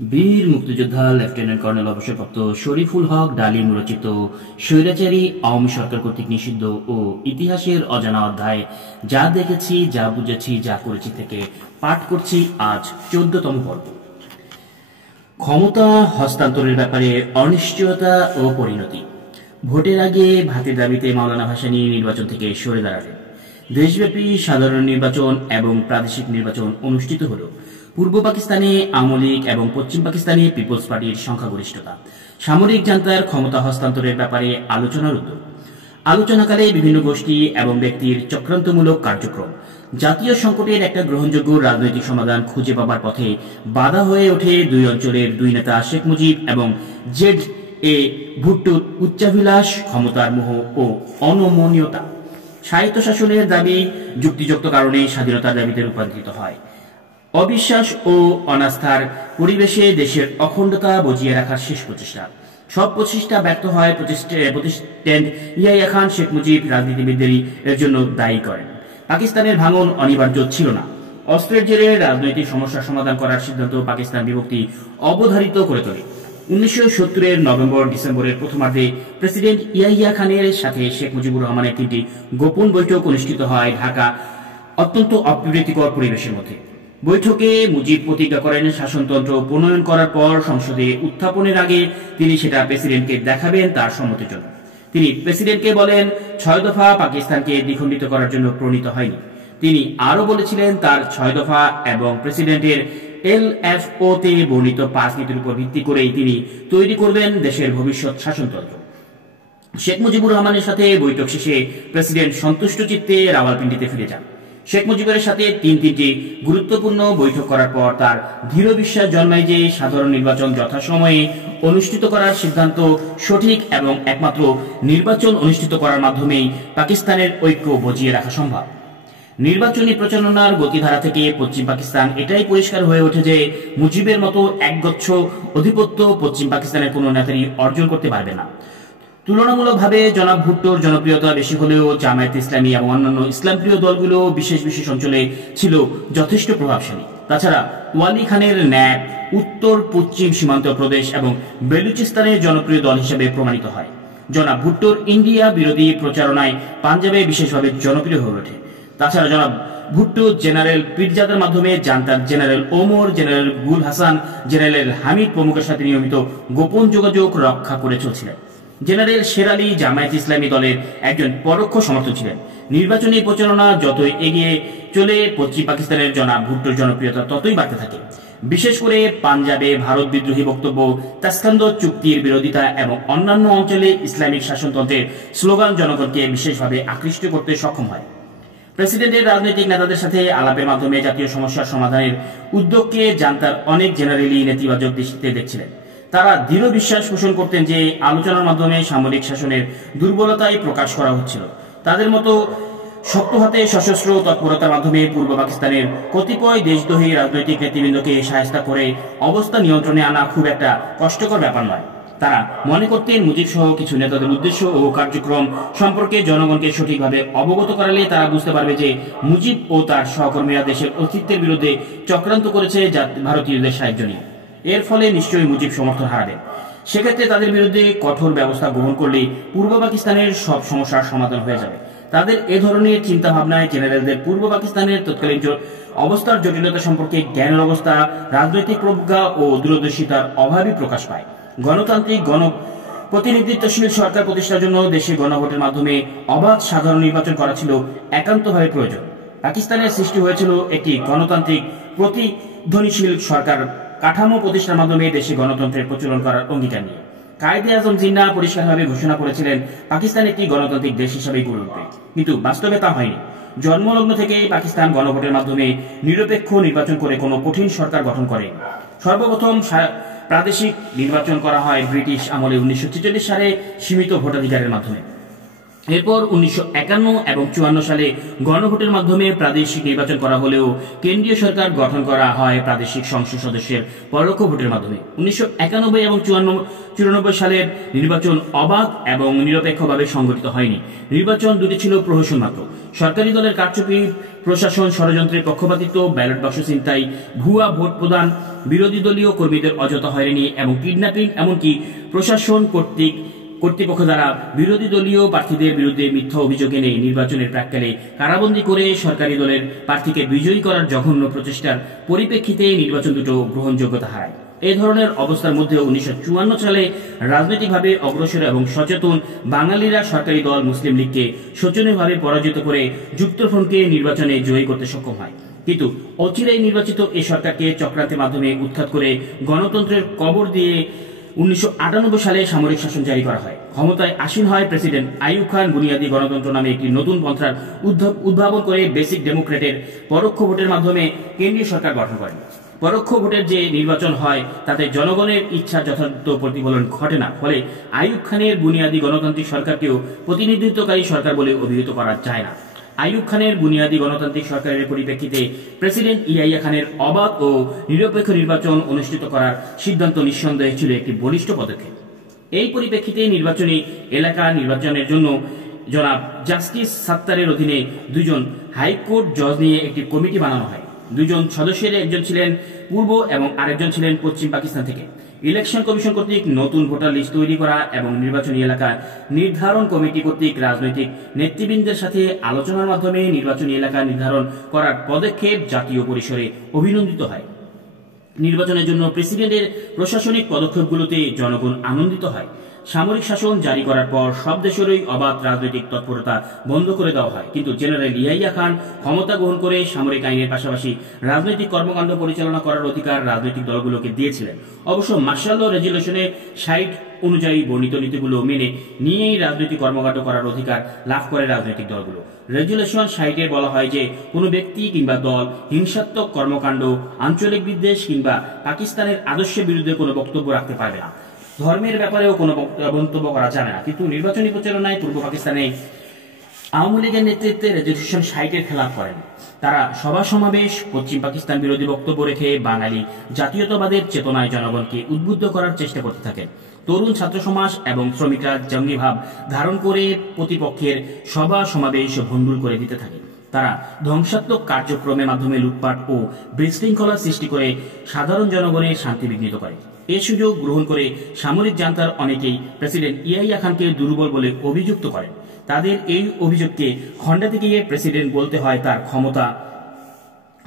বীর মুক্তিযোদ্ধা lieutenant colonel অবসরপ্রাপ্ত শরীফুল হক ডালিম রচিত স্বৈরাচারী আওয়ামী সরকার কর্তৃক নিষিদ্ধ ও ইতিহাসের অজানা অধ্যায় যা দেখেছি, যা বুঝেছি, যা করেছি থেকে পাঠ করছি আজ 14তম পর্ব। ক্ষমতা হস্তান্তরের ব্যাপারে অনিশ্চয়তা ও পরিণতি। ভোটের আগে ভাতের দাবিতে মাওলানা ভাসানী নির্বাচন থেকে সরে দাঁড়ালেন। দেশব্যাপী সাধারণ নির্বাচন এবং প্রাদেশিক নির্বাচন অনুষ্ঠিত হল। পূর্ব পাকিস্তানে আওয়ামী লীগ এবং পশ্চিম পাকিস্তানে পিপলস পার্টির সংখ্যাগরিষ্ঠতা। সামরিক জান্তার ক্ষমতা হস্তান্তরের ব্যাপারে আলোচনার উদ্যোগ। আলোচনাকালে বিভিন্ন গোষ্ঠী এবং ব্যক্তির চক্রান্তমূলক কার্যক্রম জাতীয় সংকটের একটা গ্রহণযোগ্য রাজনৈতিক সমাধান খুঁজে পাবার পথে বাধা হয়ে ওঠে দুই অঞ্চলের দুই নেতা শেখ মুজিব এবং জেড এ ভুট্টোর উচ্চাভিলাষ, ক্ষমতার মোহ ও অনমনীয়তা। স্বায়ত্তশাসনের দাবি যুক্তিযুক্ত কারণে স্বাধীনতার দাবিতে রূপান্তরিত হয়। অবিশ্বাস ও অনাস্থার পরিবেশে দেশের অখণ্ডতা বজিয়ে রাখার শেষ প্রচেষ্টা। সব প্রচেষ্টা ব্যর্থ হয়। প্রতিষ্ঠান ইয়াহিয়া খান শেখ মুজিব রাজনীতিবিদদেরই এর জন্য দায়ী করেন। পাকিস্তানের ভাঙন অনিবার্য ছিল না। অস্ত্রের জেরে রাজনৈতিক সমস্যার সমাধান করার সিদ্ধান্ত পাকিস্তান বিভক্তি অবধারিত করে তোলে। 1970-এর নভেম্বর-ডিসেম্বরের প্রথমার্ধে প্রেসিডেন্ট ইয়াহিয়া খানের সাথে শেখ মুজিবুর রহমানের 3টি গোপন বৈঠক অনুষ্ঠিত হয় ঢাকা অত্যন্ত অপ্রীতিকর পরিবেশের মধ্যে। বৈঠকে মুজিব প্রতিজ্ঞা করেন শাসনতন্ত্র প্রণয়ন করার পর সংসদে উত্থাপনের আগে তিনি সেটা প্রেসিডেন্টকে দেখাবেন তার সম্মতির জন্য। তিনি প্রেসিডেন্টকে বলেন 6 দফা পাকিস্তানকে দ্বিখণ্ডিত করার জন্য প্রণীত হয়নি। তিনি আরও বলেছিলেন তার 6 দফা এবং প্রেসিডেন্টের LFO তে বর্ণিত 5 নীতির উপর ভিত্তি করেই তিনি তৈরি করবেন দেশের ভবিষ্যৎ শাসনতন্ত্র। শেখ মুজিবুর রহমানের সাথে বৈঠক শেষে প্রেসিডেন্ট সন্তুষ্ট চিত্তে রাওয়ালপিন্ডিতে ফিরে যান। শেখ মুজিবের সাথে তিনটি গুরুত্বপূর্ণ বৈঠক করার পর তার দৃঢ় বিশ্বাস জন্মায় যে সাধারণ নির্বাচন যথাসময়ে অনুষ্ঠিত করার সিদ্ধান্ত সঠিক এবং একমাত্র নির্বাচন অনুষ্ঠিত করার মাধ্যমেই পাকিস্তানের ঐক্য বজিয়ে রাখা সম্ভব। নির্বাচনী প্রচারণার গতিধারা থেকে পশ্চিম পাকিস্তান এটাই পরিষ্কার হয়ে ওঠে যে মুজিবের মতো একগচ্ছ আধিপত্য পশ্চিম পাকিস্তানের কোনো নেতারই অর্জন করতে পারবে না। তুলনামূলকভাবে জনাব ভুট্টোর জনপ্রিয়তা বেশি হলেও জামায়াত ইসলামী এবং অন্যান্য ইসলামপ্রিয় দলগুলো বিশেষ বিশেষ অঞ্চলে ছিল যথেষ্ট প্রভাবশালী। তাছাড়া ওয়ালি খানের ন্যাপ উত্তর পশ্চিম সীমান্ত প্রদেশ এবং বেলুচিস্তানের জনপ্রিয় দল হিসেবে প্রমাণিত হয়। জনাব ভুট্টোর ইন্ডিয়া বিরোধী প্রচারণায় পাঞ্জাবে বিশেষভাবে জনপ্রিয় হয়ে ওঠে। তাছাড়া জনাব ভুট্টো জেনারেল পীরজাদার মাধ্যমে জান্তার জেনারেল ওমর, জেনারেল গুল হাসান, জেনারেল হামিদ প্রমুখের সাথে নিয়মিত গোপন যোগাযোগ রক্ষা করে চলছিলেন। জেনারেল শের আলী জামায়াত ইসলামী দলের একজন পরোক্ষ সমর্থক ছিলেন। নির্বাচনী প্রচারণা যতই এগিয়ে চলে পশ্চিম পাকিস্তানের জনাব ভুট্টোর জনপ্রিয়তা ততই বাড়তে থাকে। বিশেষ করে পাঞ্জাবে ভারত বিদ্রোহী বক্তব্য, তাসখান্দ চুক্তির বিরোধিতা এবং অন্যান্য অঞ্চলে ইসলামিক শাসনতন্ত্রের স্লোগান জনগণকে বিশেষভাবে আকৃষ্ট করতে সক্ষম হয়। প্রেসিডেন্টের রাজনৈতিক নেতাদের সাথে আলাপের মাধ্যমে জাতীয় সমস্যার সমাধানের উদ্যোগকে জান্তার অনেক জেনারেলই নেতিবাচক দৃষ্টিতে দেখছিলেন। তারা দৃঢ় বিশ্বাস পোষণ করতেন যে আলোচনার মাধ্যমে সামরিক শাসনের দুর্বলতাই প্রকাশ করা হচ্ছিল। তাদের মতো শক্ত হাতে সশস্ত্র তৎপরতার মাধ্যমে পূর্ব পাকিস্তানের কতিপয় দেশদ্রোহী রাজনৈতিক নেতৃবৃন্দকে সাহায্য করে অবস্থা নিয়ন্ত্রণে আনা খুব একটা কষ্টকর ব্যাপার নয়। তারা মনে করতেন মুজিব সহ কিছু নেতাদের উদ্দেশ্য ও কার্যক্রম সম্পর্কে জনগণকে সঠিকভাবে অবগত করালে তারা বুঝতে পারবে যে মুজিব ও তার সহকর্মীরা দেশের অস্তিত্বের বিরুদ্ধে চক্রান্ত করেছে ভারতীয়দের সাহায্য নিয়ে। এর ফলে নিশ্চয়ই মুজিব সমর্থন হারাবেন। সেক্ষেত্রে তাদের বিরুদ্ধে কঠোর ব্যবস্থা গ্রহণ করলেই পূর্ব পাকিস্তানের সব সমস্যার সমাধান হয়ে যাবে। তাদের এ ধরনের চিন্তা ভাবনায় জেনারেলদের পূর্ব পাকিস্তানের তৎকালীন অবস্থার জটিলতা সম্পর্কে জ্ঞানের অবস্থা, রাজনৈতিক প্রজ্ঞা ও দূরদর্শিতার অভাবই প্রকাশ পায়। গণতান্ত্রিক প্রতিনিধিত্বশীল সরকার প্রতিষ্ঠার জন্য দেশে গণভোটের মাধ্যমে অবাধ সাধারণ নির্বাচন করা ছিল একান্তভাবে প্রয়োজন। পাকিস্তানের সৃষ্টি হয়েছিল একটি গণতান্ত্রিক প্রতিধ্বনিশীল সরকার কাঠামো প্রতিষ্ঠার মাধ্যমে দেশে গণতন্ত্রের প্রচলন করার অঙ্গীকার নিয়ে। কায়েদে আজম জিন্নাহ পরিষ্কারভাবে ঘোষণা করেছিলেন পাকিস্তান একটি গণতান্ত্রিক দেশ হিসেবে গড়ে উঠবে, কিন্তু বাস্তবে তা হয়নি। জন্মলগ্ন থেকেই পাকিস্তান গণভোটের মাধ্যমে নিরপেক্ষ নির্বাচন করে কোনো কঠিন সরকার গঠন করে। সর্বপ্রথম প্রাদেশিক নির্বাচন করা হয় ব্রিটিশ আমলে 1946 সালে সীমিত ভোটাধিকারের মাধ্যমে। এরপর 1951 এবং 54 সালে গণভোটের মাধ্যমে প্রাদেশিক নির্বাচন করা হলেও কেন্দ্রীয় সরকার গঠন করা হয় প্রাদেশিক সংসদ সদস্যের পরোক্ষ ভোটের মাধ্যমে। 1991 এবং 94 সালের নির্বাচন অবাধ এবং নিরপেক্ষভাবে সংগঠিত হয়নি। নির্বাচন দুটি ছিল প্রহসন মাত্র। সরকারি দলের কারচুপি, প্রশাসন ষড়যন্ত্রের পক্ষপাতিত্ব, ব্যালট বাক্স ছিনতাই, ভুয়া ভোট প্রদান, বিরোধী দলীয় কর্মীদের অযথা হয়রানি এবং কিডন্যাপিং, এমনকি প্রশাসন কর্তৃপক্ষ দ্বারা বিরোধী দলীয় প্রার্থীদের বিরুদ্ধে মিথ্যা অভিযোগ এনে নির্বাচনের প্রাক্কালে কারাবন্দী করে সরকারি দলের প্রার্থীকে বিজয়ী করার জঘন্য প্রচেষ্টার পরিপ্রেক্ষিতে নির্বাচন দুটো গ্রহণযোগ্যতা হারায়। এই ধরনের অবস্থার মধ্যে 1954 সালে রাজনৈতিকভাবে অগ্রসর এবং সচেতন বাঙালিরা সরকারি দল মুসলিম লীগকে শোচনীয়ভাবে পরাজিত করে যুক্তফ্রন্টকে নির্বাচনে জয়ী করতে সক্ষম হয়। কিন্তু অচিরেই নির্বাচিত এই সরকারকে চক্রান্তের মাধ্যমে উৎখাত করে গণতন্ত্রের কবর দিয়ে 1998 সালে সামরিক শাসন জারি করা হয়। ক্ষমতায় আসীন হয় প্রেসিডেন্ট আইয়ুব খান বুনিয়াদী গণতন্ত্র নামে একটি নতুন পন্থার উদ্ভাবন করে বেসিক ডেমোক্রেটের পরোক্ষ ভোটের মাধ্যমে কেন্দ্রীয় সরকার গঠন করেন। পরোক্ষ ভোটের যে নির্বাচন হয় তাতে জনগণের ইচ্ছা যথার্থ প্রতিফলন ঘটে না, ফলে আইয়ুব খানের বুনিয়াদী গণতান্ত্রিক সরকারকেও প্রতিনিধিত্বকারী সরকার বলে অভিহিত করা যায় না। আইয়ুব খানের বুনিয়াদী গণতান্ত্রিক সরকারের পরিপ্রেক্ষিতে প্রেসিডেন্ট ইয়াহিয়া খানের অবাধ ও নিরপেক্ষ নির্বাচন অনুষ্ঠিত করার সিদ্ধান্ত নিঃসন্দেহে ছিল একটি বলিষ্ঠ পদক্ষেপ। এই পরিপ্রেক্ষিতে নির্বাচনী এলাকা নির্বাচনের জন্য জনাব জাস্টিস সাত্তারের অধীনে 2 জন হাইকোর্ট জজ নিয়ে একটি কমিটি বানানো হয়। 2 জন সদস্যের একজন ছিলেন পূর্ব এবং আরেকজন ছিলেন পশ্চিম পাকিস্তান থেকে। ইলেকশন কমিশন কর্তৃক নতুন ভোটার লিস্ট তৈরি করা এবং নির্বাচনী এলাকা নির্ধারণ কমিটি কর্তৃক রাজনৈতিক নেতৃবৃন্দের সাথে আলোচনার মাধ্যমে নির্বাচনী এলাকা নির্ধারণ করার পদক্ষেপ জাতীয় পরিসরে অভিনন্দিত হয়। নির্বাচনের জন্য প্রেসিডেন্টের প্রশাসনিক পদক্ষেপগুলোতে জনগণ আনন্দিত হয়। সামরিক শাসন জারি করার পর সব দেশেরই অবাধ রাজনৈতিক তৎপরতা বন্ধ করে দেওয়া হয়, কিন্তু জেনারেল ইয়াহিয়া খান ক্ষমতা গ্রহণ করে সামরিক আইনের পাশাপাশি রাজনৈতিক কর্মকাণ্ড পরিচালনা করার অধিকার রাজনৈতিক দলগুলোকে দিয়েছিলেন। অবশ্য মার্শাল ল রেজুলেশনে 60 অনুযায়ী বর্ণিত নীতিগুলো মেনে নিয়েই রাজনৈতিক কর্মকাণ্ড করার অধিকার লাভ করে রাজনৈতিক দলগুলো। রেজুলেশন 60-এ বলা হয় যে কোনো ব্যক্তি কিংবা দল হিংসাত্মক কর্মকাণ্ড, আঞ্চলিক বিদ্বেষ কিংবা পাকিস্তানের আদর্শের বিরুদ্ধে কোনো বক্তব্য রাখতে পারবে না। ধর্মের ব্যাপারেও কোনো মন্তব্য করা যাবে না। কিন্তু নির্বাচনী প্রচারণায় পূর্ব পাকিস্তানে আওয়ামী লীগের নেতৃত্বে রেজুলেশন 60-এর খেলাপ করেন। তারা সভা সমাবেশ, পশ্চিম পাকিস্তান বিরোধী বক্তব্য রেখে বাঙালি জাতীয়তাবাদের চেতনায় জনগণকে উদ্বুদ্ধ করার চেষ্টা করতে থাকেন। তরুণ ছাত্র সমাজ এবং শ্রমিকরা জঙ্গি ভাব ধারণ করে প্রতিপক্ষের সভা সমাবেশ ভণ্ডুল করে দিতে থাকে। তারা ধ্বংসাত্মক কার্যক্রমের মাধ্যমে লুটপাট ও বিশৃঙ্খলা সৃষ্টি করে সাধারণ জনগণের শান্তি বিঘ্নিত করে। এই সুযোগ গ্রহণ করে সামরিক জান্তার অনেকেই প্রেসিডেন্ট ইয়াহিয়া খানকে দুর্বল বলে অভিযুক্ত করেন। তাদের এই অভিযোগকে খণ্ডাতে গিয়ে প্রেসিডেন্ট বলতে হয় তার ক্ষমতা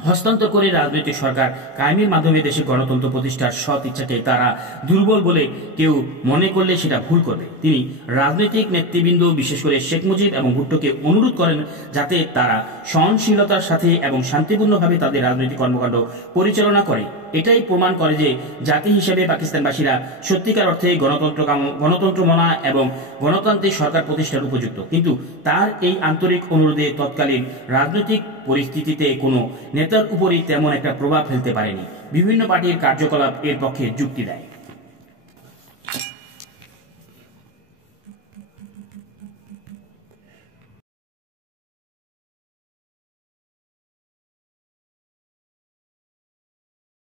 হস্তান্তর করে রাজনৈতিক সরকার কায়েমের মাধ্যমে দেশে গণতন্ত্র প্রতিষ্ঠার সৎ ইচ্ছাকে তারা দুর্বল বলে কেউ মনে করলে সেটা ভুল করবে। তিনি রাজনৈতিক নেতৃবৃন্দ বিশেষ করে শেখ মুজিব এবং ভুট্টোকে অনুরোধ করেন যাতে তারা সহনশীলতার সাথে এবং শান্তিপূর্ণভাবে তাদের রাজনৈতিক কর্মকাণ্ড পরিচালনা করে। এটাই প্রমাণ করে যে জাতি হিসেবে পাকিস্তানবাসীরা সত্যিকার অর্থে গণতন্ত্র মানা এবং গণতান্ত্রিক সরকার প্রতিষ্ঠার উপযুক্ত। কিন্তু তার এই আন্তরিক অনুরোধে তৎকালীন রাজনৈতিক পরিস্থিতিতে কোনো নেতার উপরই তেমন একটা প্রভাব ফেলতে পারেনি। বিভিন্ন পার্টির কার্যকলাপ এর পক্ষে যুক্তি দেয়।